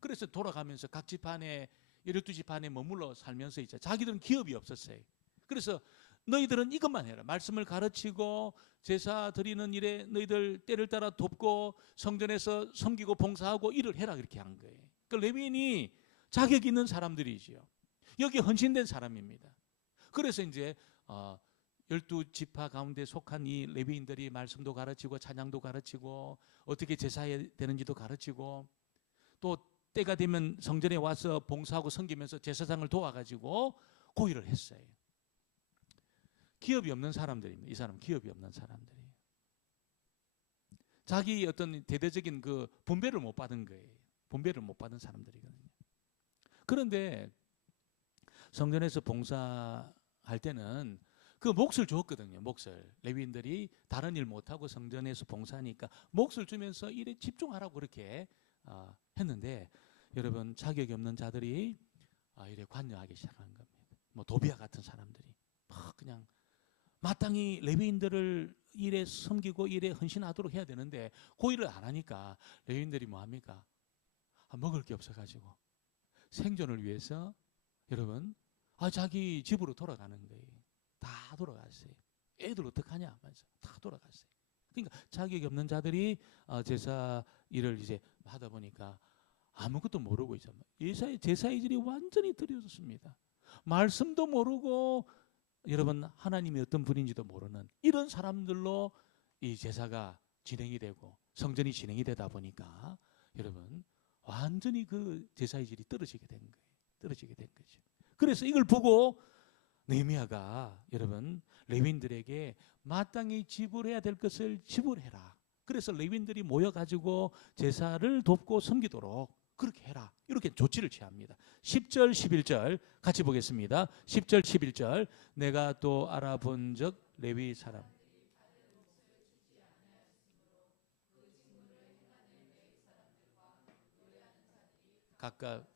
그래서 돌아가면서 각 집안에 12집안에 머물러 살면서 이제 자기들은 기업이 없었어요. 그래서 너희들은 이것만 해라. 말씀을 가르치고 제사 드리는 일에 너희들 때를 따라 돕고 성전에서 섬기고 봉사하고 일을 해라. 그렇게 한 거예요. 그 레위인이 자격 있는 사람들이지요. 여기 헌신된 사람입니다. 그래서 이제 12지파 가운데 속한 이 레위인들이 말씀도 가르치고 찬양도 가르치고 어떻게 제사해야 되는지도 가르치고 또 때가 되면 성전에 와서 봉사하고 섬기면서 제사장을 도와가지고 그 일을 했어요. 기업이 없는 사람들입니다. 이 사람 기업이 없는 사람들이에요. 자기 어떤 대대적인 그 분배를 못 받은 거예요. 분배를 못 받은 사람들이거든요. 그런데 성전에서 봉사할 때는 그 몫을 줬거든요. 몫을. 레위인들이 다른 일 못하고 성전에서 봉사하니까 몫을 주면서 일에 집중하라고 그렇게 했는데 여러분 자격이 없는 자들이 일에 관여하기 시작한 겁니다. 뭐 도비야 같은 사람들이 막 그냥 마땅히 레위인들을 일에 섬기고 일에 헌신하도록 해야 되는데 그 일을 안 하니까 레위인들이 뭐 합니까? 먹을 게 없어가지고 생존을 위해서 여러분 자기 집으로 돌아가는 거예요. 다 돌아갔어요. 애들 어떡하냐 하면서 다 돌아갔어요. 그러니까 자격이 없는 자들이 제사 일을 이제 하다 보니까 아무것도 모르고 있잖아요. 제사의 질이 완전히 떨어졌습니다. 말씀도 모르고 여러분 하나님이 어떤 분인지도 모르는 이런 사람들로 이 제사가 진행이 되고 성전이 진행이 되다 보니까 여러분 완전히 그 제사의 질이 떨어지게 된 거예요. 떨어지게 된 거죠. 그래서 이걸 보고 느헤미야가 여러분 레위인들에게 마땅히 지불해야 될 것을 지불해라. 그래서 레위인들이 모여가지고 제사를 돕고 섬기도록 그렇게 해라. 이렇게 조치를 취합니다. 10절 11절 같이 보겠습니다. 10절 11절 내가 또 알아본 적 레위 사람 각각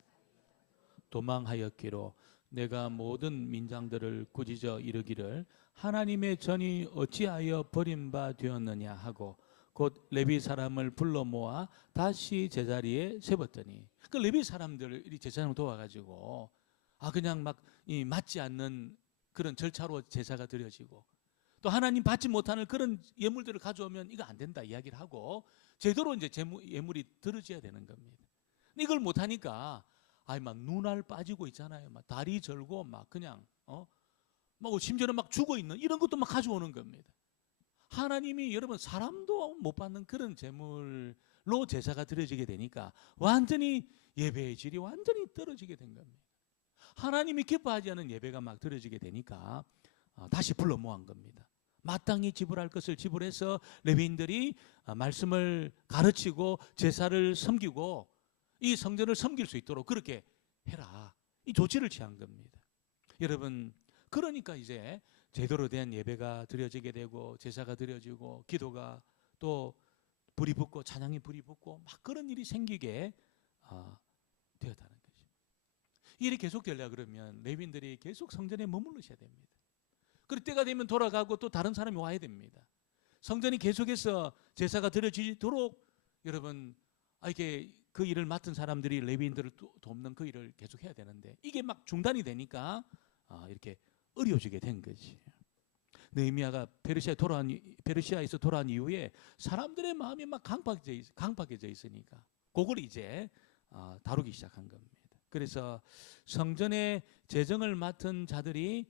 도망하였기로 내가 모든 민장들을 꾸짖어 이르기를 하나님의 전이 어찌하여 버림바 되었느냐 하고 곧 레위 사람을 불러 모아 다시 제자리에 세웠더니 그 레위 사람들이 제사장을 도와가지고 그냥 막 맞지 않는 그런 절차로 제사가 드려지고 또 하나님 받지 못하는 그런 예물들을 가져오면 이거 안 된다 이야기를 하고 제대로 이제 예물이 들어져야 되는 겁니다. 이걸 못하니까 막 눈알 빠지고 있잖아요. 막 다리 절고 막 그냥 막 심지어는 막 죽어 있는 이런 것도 막 가져오는 겁니다. 하나님이 여러분 사람도 못 받는 그런 제물로 제사가 드려지게 되니까 완전히 예배의 질이 완전히 떨어지게 된 겁니다. 하나님이 기뻐하지 않은 예배가 막 드려지게 되니까 다시 불러 모은 겁니다. 마땅히 지불할 것을 지불해서 레위인들이 말씀을 가르치고 제사를 섬기고 이 성전을 섬길 수 있도록 그렇게 해라. 이 조치를 취한 겁니다. 여러분 그러니까 이제 제대로 된 예배가 드려지게 되고 제사가 드려지고 기도가 또 불이 붙고 찬양이 불이 붙고 막 그런 일이 생기게 되었다는 거죠. 이 일이 계속 되려 그러면 레위인들이 계속 성전에 머무르셔야 됩니다. 그럴 때가 되면 돌아가고 또 다른 사람이 와야 됩니다. 성전이 계속해서 제사가 드려지도록 여러분 이게 그 일을 맡은 사람들이 레위인들을 돕는 그 일을 계속 해야 되는데 이게 막 중단이 되니까 이렇게 어려워지게 된 거지. 느헤미야가 페르시아에서 돌아온 이후에 사람들의 마음이 막 강박해져 있으니까 그걸 이제 다루기 시작한 겁니다. 그래서 성전의 재정을 맡은 자들이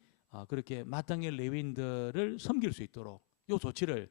그렇게 마땅히 레위인들을 섬길 수 있도록 이 조치를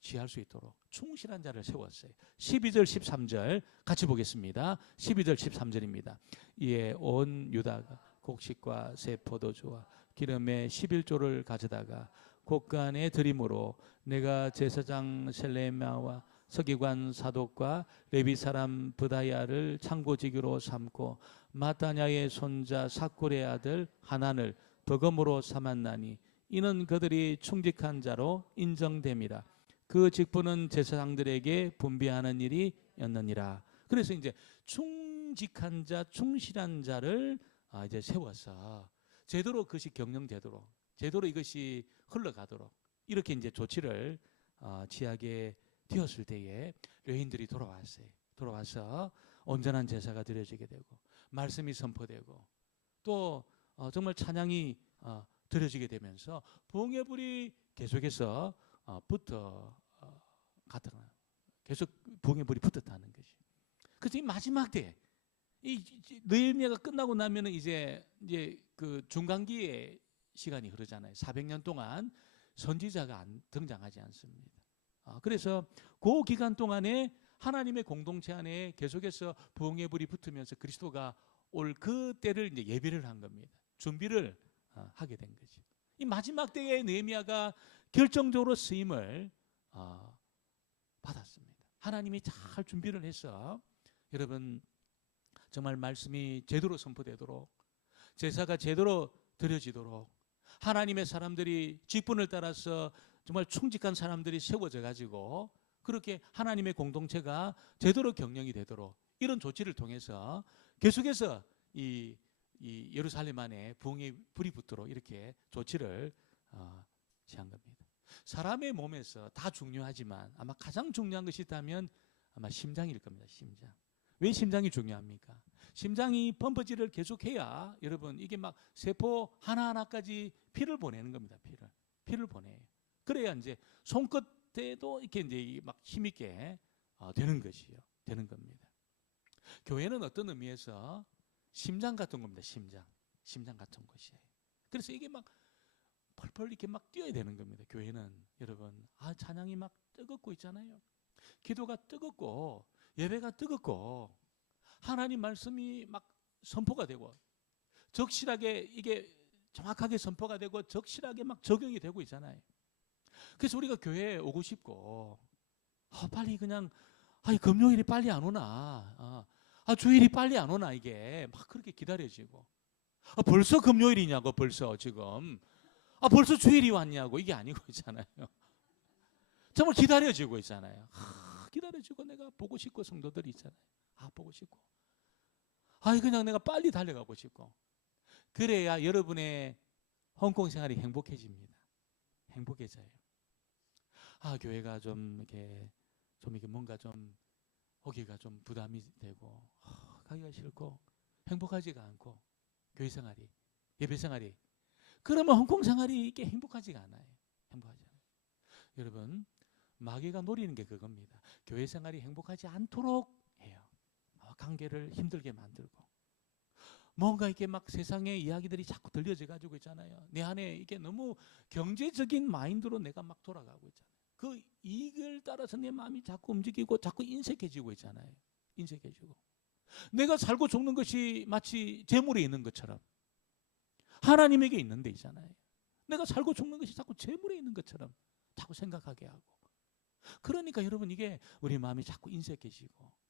취할 수 있도록 충실한 자를 세웠어요. 12절 13절 같이 보겠습니다. 12절 13절입니다. 이에 온 유다가 곡식과 새 포도주와 기름의 11조를 가져다가 곳간에 드림으로 내가 제사장 셀레미야와 서기관 사독과 레위 사람 브다야를 창고지기로 삼고 마따냐의 손자 사꿀의 아들 하난을 버금으로 삼았나니 이는 그들이 충직한 자로 인정됨이라. 그 직분은 제사장들에게 분배하는 일이었느니라. 그래서 이제 충직한 자, 충실한 자를 이제 세워서 제대로 그것이 경영되도록, 제대로 이것이 흘러가도록 이렇게 이제 조치를 취하게 되었을 때에 레위인들이 돌아왔어요. 돌아와서 온전한 제사가 드려지게 되고 말씀이 선포되고 또 정말 찬양이 드려지게 되면서 봉회불이 계속해서 계속 봉회불이 붙었다는 것이. 그래서 이 마지막 때 이 느헤미야가 끝나고 나면은 이제 그 중간기의 시간이 흐르잖아요. 400년 동안 선지자가 등장하지 않습니다. 그래서 그 기간 동안에 하나님의 공동체 안에 계속해서 부흥의 불이 붙으면서 그리스도가 올 그 때를 이제 예비를 한 겁니다. 준비를 하게 된 거죠. 이 마지막 때에 느헤미야가 결정적으로 쓰임을 받았습니다. 하나님이 잘 준비를 해서 여러분 정말 말씀이 제대로 선포되도록 제사가 제대로 드려지도록 하나님의 사람들이 직분을 따라서 정말 충직한 사람들이 세워져 가지고 그렇게 하나님의 공동체가 제대로 경영이 되도록 이런 조치를 통해서 계속해서 이 예루살렘 안에 부흥의 불이 붙도록 이렇게 조치를 취한 겁니다. 사람의 몸에서 다 중요하지만 아마 가장 중요한 것이 있다면 아마 심장일 겁니다. 심장. 왜 심장이 중요합니까? 심장이 펌프질을 계속해야 여러분 이게 막 세포 하나하나까지 피를 보내는 겁니다. 피를 보내요. 그래야 이제 손끝에도 이렇게 이제 막 힘있게 되는 것이요. 되는 겁니다. 교회는 어떤 의미에서 심장 같은 겁니다. 심장 같은 것이에요. 그래서 이게 막 펄펄 이렇게 막 뛰어야 되는 겁니다. 교회는 여러분 찬양이 막 뜨겁고 있잖아요. 기도가 뜨겁고 예배가 뜨겁고 하나님 말씀이 막 선포가 되고 적실하게 이게 정확하게 선포가 되고 적실하게 막 적용이 되고 있잖아요. 그래서 우리가 교회에 오고 싶고 빨리 그냥 금요일이 빨리 안 오나 주일이 빨리 안 오나 이게 막 그렇게 기다려지고 벌써 금요일이냐고 벌써 지금 벌써 주일이 왔냐고 이게 아니고 있잖아요. 정말 기다려지고 있잖아요. 기다려지고 내가 보고 싶고 성도들이 있잖아요. 보고 싶고 그냥 내가 빨리 달려가고 싶고 그래야 여러분의 홍콩 생활이 행복해집니다. 행복해져요. 교회가 좀 이렇게 뭔가 좀 오기가 좀 부담이 되고 가기가 싫고 행복하지가 않고 교회 생활이 예배 생활이 그러면 홍콩 생활이 이게 행복하지가 않아요. 행복하지 않아요. 여러분 마귀가 노리는 게 그겁니다. 교회 생활이 행복하지 않도록 해요. 관계를 힘들게 만들고 뭔가 이렇게 막 세상의 이야기들이 자꾸 들려져 가지고 있잖아요. 내 안에 이게 너무 경제적인 마인드로 내가 막 돌아가고 있잖아요. 그 이익을 따라서 내 마음이 자꾸 움직이고 자꾸 인색해지고 있잖아요. 인색해지고 내가 살고 죽는 것이 마치 재물에 있는 것처럼 하나님에게 있는 데 있잖아요. 내가 살고 죽는 것이 자꾸 재물에 있는 것처럼 자꾸 생각하게 하고 그러니까 여러분 이게 우리 마음이 자꾸 인색해지고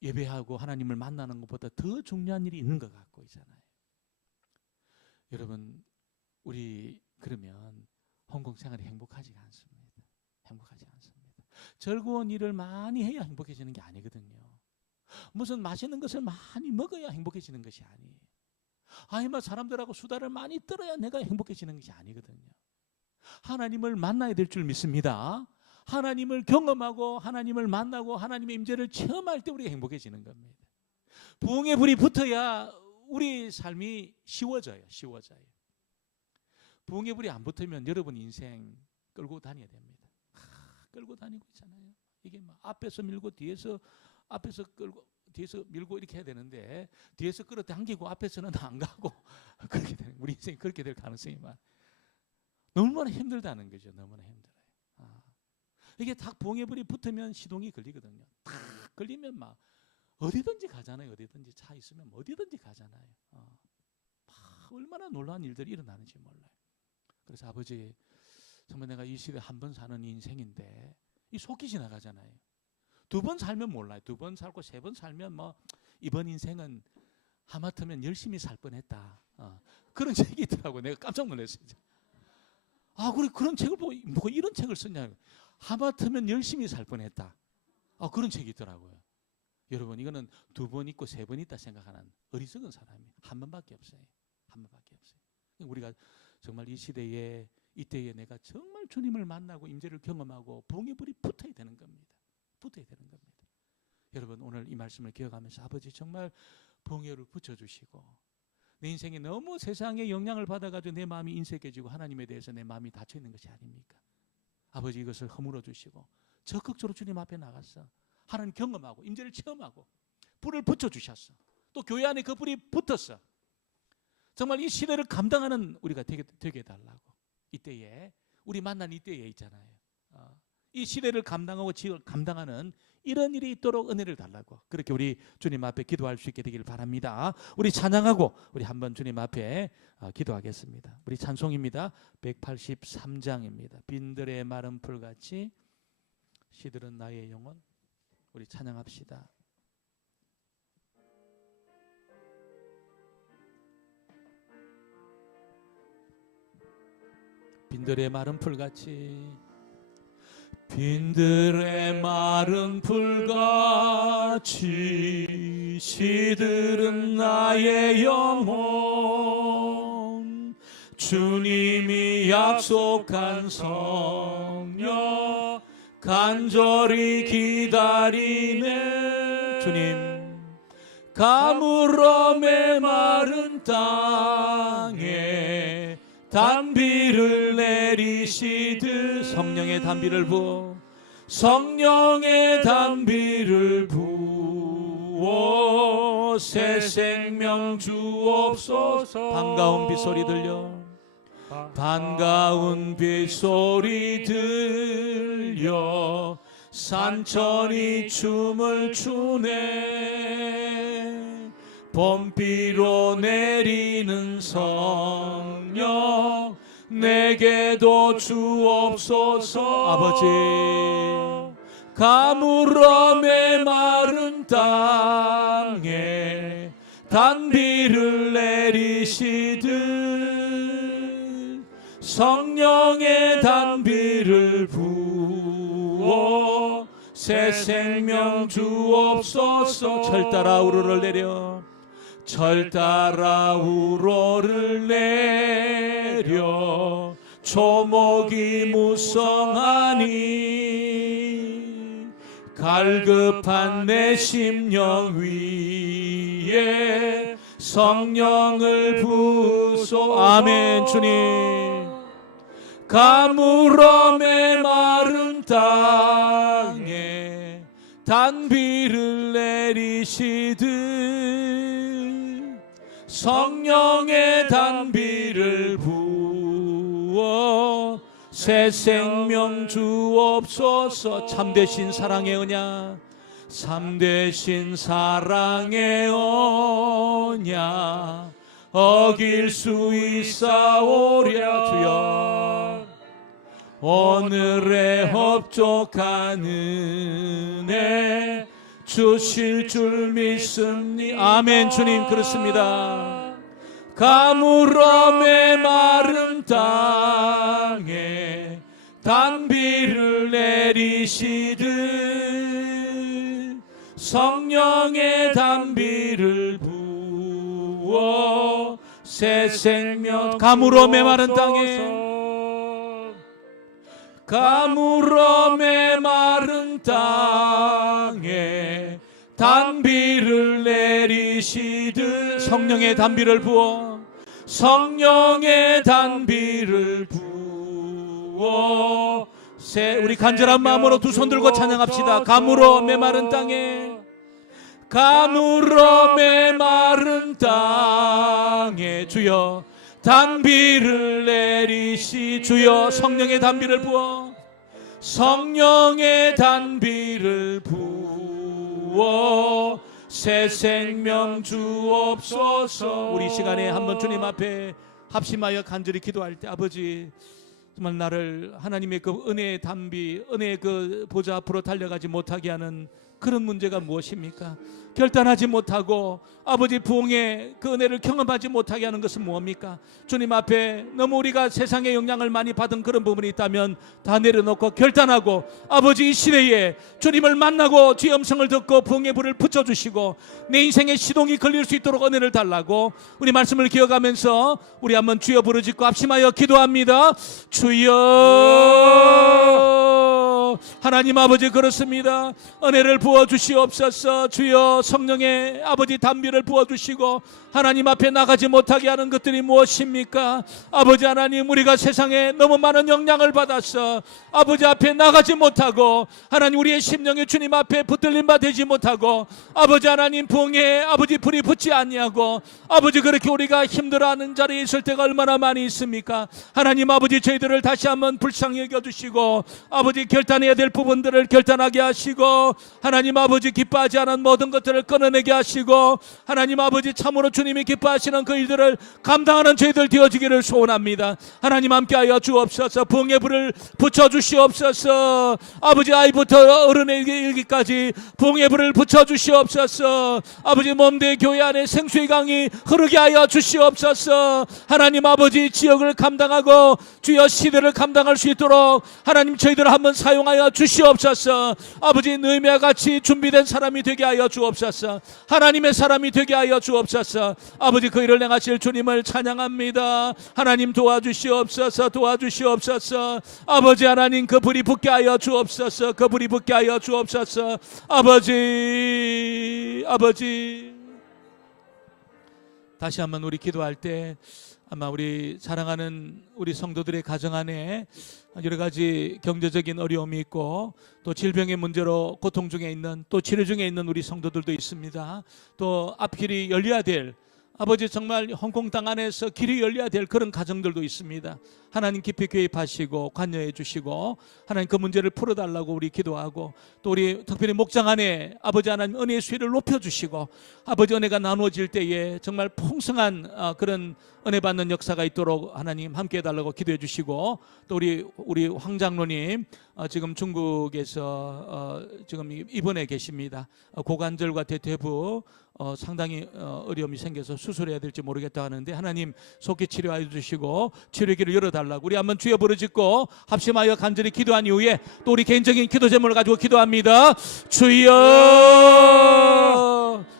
예배하고 하나님을 만나는 것보다 더 중요한 일이 있는 것 같고 있잖아요. 여러분 우리 그러면 헌공생활이 행복하지가 않습니다. 행복하지 않습니다. 즐거운 일을 많이 해야 행복해지는 게 아니거든요. 무슨 맛있는 것을 많이 먹어야 행복해지는 것이 아니에요. 아니면 사람들하고 수다를 많이 떨어야 내가 행복해지는 것이 아니거든요. 하나님을 만나야 될 줄 믿습니다. 하나님을 경험하고 하나님을 만나고 하나님의 임재를 체험할 때 우리가 행복해지는 겁니다. 부흥의 불이 붙어야 우리 삶이 쉬워져요. 부흥의 불이 안 붙으면 여러분 인생 끌고 다녀야 됩니다. 끌고 다니고 있잖아요. 이게 막 앞에서 밀고 앞에서 끌고 뒤에서 밀고 이렇게 해야 되는데 뒤에서 끌어당기고 앞에서는 안 가고 그렇게 되는, 우리 인생이 그렇게 될 가능성이 많아요. 너무나 힘들다는 거죠. 너무나 힘들어요. 이게 딱 부흥의 불이 붙으면 시동이 걸리거든요. 딱 걸리면 막 어디든지 가잖아요. 어디든지 차 있으면 어디든지 가잖아요. 얼마나 놀라운 일들이 일어나는지 몰라요. 그래서 아버지, 정말 내가 이 시대에 한 번 사는 인생인데 이 속이 지나가잖아요. 2번 살면 몰라요. 2번 살고 3번 살면 뭐 이번 인생은 하마터면 열심히 살 뻔했다. 그런 책이 있더라고요. 내가 깜짝 놀랐어요. 그래, 그런 책을 보고 뭐 이런 책을 썼냐. 하마터면 열심히 살 뻔했다. 그런 책이 있더라고요. 여러분, 이거는 2번 있고 3번 있다 생각하는 어리석은 사람이 한 번밖에 없어요. 한 번밖에 없어요. 우리가 정말 이 시대에, 이때에 내가 정말 주님을 만나고 임재를 경험하고 부흥의 불이 붙어야 되는 겁니다. 붙어야 되는 겁니다. 여러분, 오늘 이 말씀을 기억하면서 아버지 정말 부흥의 불을 붙여주시고, 내 인생에 너무 세상의 영향을 받아가지고 내 마음이 인색해지고 하나님에 대해서 내 마음이 닫혀있는 것이 아닙니까? 아버지, 이것을 허물어 주시고 적극적으로 주님 앞에 나가서 하나님 경험하고 임재를 체험하고 불을 붙여주셨어. 또 교회 안에 그 불이 붙었어. 정말 이 시대를 감당하는 우리가 되게 해달라고. 이때에 우리 만난 이때에 있잖아요. 이 시대를 감당하고 지을 감당하는 이런 일이 있도록 은혜를 달라고. 그렇게 우리 주님 앞에 기도할 수 있게 되기를 바랍니다. 우리 찬양하고 우리 한번 주님 앞에 기도하겠습니다. 우리 찬송입니다. 183장입니다. 빈들의 마른 풀같이 시들은 나의 영혼. 우리 찬양합시다. 빈들의 마른 풀같이, 빈들의 마른 풀같이 시들은 나의 영혼. 주님이 약속한 성령 간절히 기다리네. 주님, 가물어 메마른 땅에 단비를 내리시듯 성령의 단비를 부어, 성령의 단비를 부어 새 생명 주옵소서. 반가운 빗소리 들려, 반가운 빗소리 들려 산천이 춤을 추네. 봄비로 내리는 성령 내게도 주옵소서. 아버지, 가물어 메마른 땅에 단비를 내리시듯 성령의 단비를 부어 새 생명 주옵소서. 철 따라 우러를 내려, 철 따라 우러를 내려 초목이 무성하니 갈급한 내 심령 위에 성령을 부소. 아멘. 주님, 가물어 메마른 땅에 단비를 내리시듯 성령의 단비를 부어 새 생명 주옵소서. 참되신 사랑의 언약, 참되신 사랑의 언약 어길 수 있사오랴. 주여, 오늘의 흡족한 은혜 주실 줄 믿습니다. 아멘. 주님, 그렇습니다. 가물어 메마른 땅에 단비를 내리시듯 성령의 단비를 부어 새 생명. 가물어 메마른 땅에, 가물어 메마른 땅에 단비를 내리시듯 성령의 단비를 부어, 성령의 단비를 부어 우리 간절한 마음으로 두 손 들고 찬양합시다. 가물어 메마른 땅에, 가물어 메마른 땅에 주여 단비를 내리시. 주여 성령의 단비를 부어, 성령의 단비를 부어 새 생명 주옵소서. 우리 시간에 한번 주님 앞에 합심하여 간절히 기도할 때, 아버지 정말 나를 하나님의 그 은혜의 단비, 은혜의 그 보좌 앞으로 달려가지 못하게 하는 그런 문제가 무엇입니까? 결단하지 못하고 아버지 부흥의 그 은혜를 경험하지 못하게 하는 것은 무엇입니까? 주님 앞에 너무 우리가 세상의 영향을 많이 받은 그런 부분이 있다면 다 내려놓고 결단하고 아버지 이 시대에 주님을 만나고 주의 음성을 듣고 부흥의 불을 붙여주시고 내 인생의 시동이 걸릴 수 있도록 은혜를 달라고 우리 말씀을 기억하면서 우리 한번 주여 부르짖고 합심하여 기도합니다. 주여. 하나님 아버지 그렇습니다. 은혜를 부어주시옵소서. 주여 성령의 아버지 단비를 부어주시고 하나님 앞에 나가지 못하게 하는 것들이 무엇입니까? 아버지 하나님, 우리가 세상에 너무 많은 영향을 받아서 아버지 앞에 나가지 못하고 하나님 우리의 심령이 주님 앞에 붙들림 바 되지 못하고 아버지 하나님 부흥의 아버지 불이 붙지 아니하고 아버지 그렇게 우리가 힘들어하는 자리에 있을 때가 얼마나 많이 있습니까? 하나님 아버지 저희들을 다시 한번 불쌍히 여겨주시고 아버지 결단해야 될 부분들을 결단하게 하시고 하나님 아버지 기뻐하지 않은 모든 것들을 끊어내게 하시고 하나님 아버지 참으로 주님이 기뻐하시는 그 일들을 감당하는 저희들 되어지기를 소원합니다. 하나님 함께하여 주옵소서. 부흥의 불을 붙여주시옵소서. 아버지 아이부터 어른에 이르기까지 부흥의 불을 붙여주시옵소서. 아버지 몸대 교회 안에 생수의 강이 흐르게 하여 주시옵소서. 하나님 아버지 지역을 감당하고 주여 시대를 감당할 수 있도록 하나님 저희들을 한번 사용하여 주시옵소서. 아버지 느헤미야 같이 준비된 사람이 되게 하여 주옵소서. 하나님의 사람이 되게 하여 주옵소서. 아버지 그 일을 행하실 주님을 찬양합니다. 하나님 도와주시옵소서. 도와주시옵소서. 아버지 하나님 그 불이 붙게 하여 주옵소서. 그 불이 붙게 하여 주옵소서. 아버지 다시 한번 우리 기도할 때 아마 우리 사랑하는 우리 성도들의 가정 안에 여러 가지 경제적인 어려움이 있고 또 질병의 문제로 고통 중에 있는 또 치료 중에 있는 우리 성도들도 있습니다. 또 앞길이 열려야 될 아버지 정말 홍콩 땅 안에서 길이 열려야 될 그런 가정들도 있습니다. 하나님 깊이 개입하시고 관여해 주시고 하나님 그 문제를 풀어달라고 우리 기도하고 또 우리 특별히 목장 안에 아버지 하나님 은혜의 수위를 높여주시고 아버지 은혜가 나누어질 때에 정말 풍성한 그런 은혜 받는 역사가 있도록 하나님 함께 해달라고 기도해 주시고 또 우리 황 장로님 지금 중국에서 지금 입원해 계십니다. 고관절과 대퇴부 상당히 어려움이 생겨서 수술해야 될지 모르겠다 하는데 하나님 속히 치료하여 주시고 치료기를 열어달라고 우리 한번 주여 부르짖고 합심하여 간절히 기도한 이후에 또 우리 개인적인 기도 제목을 가지고 기도합니다. 주여.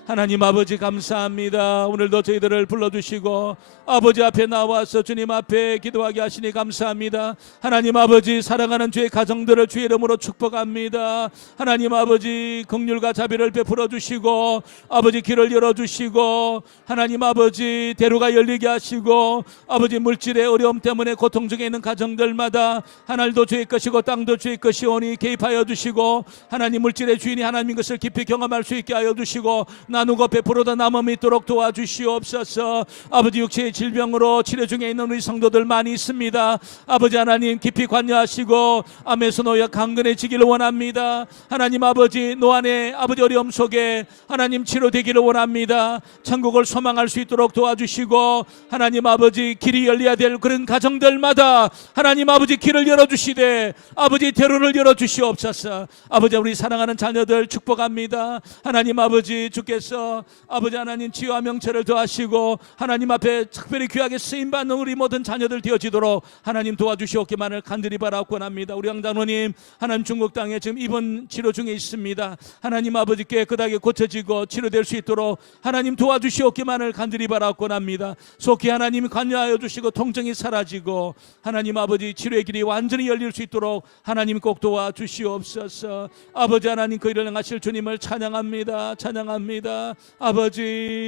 하나님 아버지 감사합니다. 오늘도 저희들을 불러주시고 아버지 앞에 나와서 주님 앞에 기도하게 하시니 감사합니다. 하나님 아버지 사랑하는 주의 가정들을 주의 이름으로 축복합니다. 하나님 아버지 긍휼과 자비를 베풀어 주시고 아버지 길을 열어주시고 하나님 아버지 대로가 열리게 하시고 아버지 물질의 어려움 때문에 고통 중에 있는 가정들마다 하늘도 주의 것이고 땅도 주의 것이오니 개입하여 주시고 하나님 물질의 주인이 하나님인 것을 깊이 경험할 수 있게 하여 주시고 나누고 베풀어도 남음이 있도록 도와주시옵소서. 아버지 육체의 질병으로 치료 중에 있는 우리 성도들 많이 있습니다. 아버지 하나님 깊이 관여하시고 암에서 놓여 강건해지기를 원합니다. 하나님 아버지 노안의 아버지 어려움 속에 하나님 치료되기를 원합니다. 천국을 소망할 수 있도록 도와주시고 하나님 아버지 길이 열려야 될 그런 가정들마다 하나님 아버지 길을 열어주시되 아버지 대로를 열어주시옵소서. 아버지 우리 사랑하는 자녀들 축복합니다. 하나님 아버지 주께서 주옵소서. 아버지 하나님 지혜와 명철을 더하시고 하나님 앞에 특별히 귀하게 쓰임받는 우리 모든 자녀들 되어지도록 하나님 도와주시옵기만을 간절히 바라옵고합니다. 우리 양장로님 하나님 중국 땅에 지금 입원 치료 중에 있습니다. 하나님 아버지 깨끗하게 고쳐지고 치료될 수 있도록 하나님 도와주시옵기만을 간절히 바라옵고합니다. 속히 하나님 관여하여 주시고 통증이 사라지고 하나님 아버지 치료의 길이 완전히 열릴 수 있도록 하나님 꼭 도와주시옵소서. 아버지 하나님 그 일을 행하실 주님을 찬양합니다. 찬양합니다. 아버지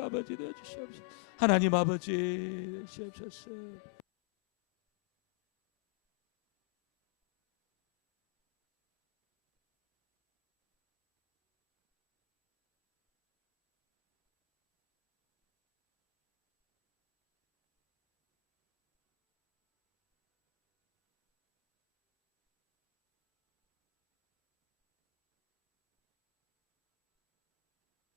되어주시옵소서. 하나님 아버지 되시옵소서.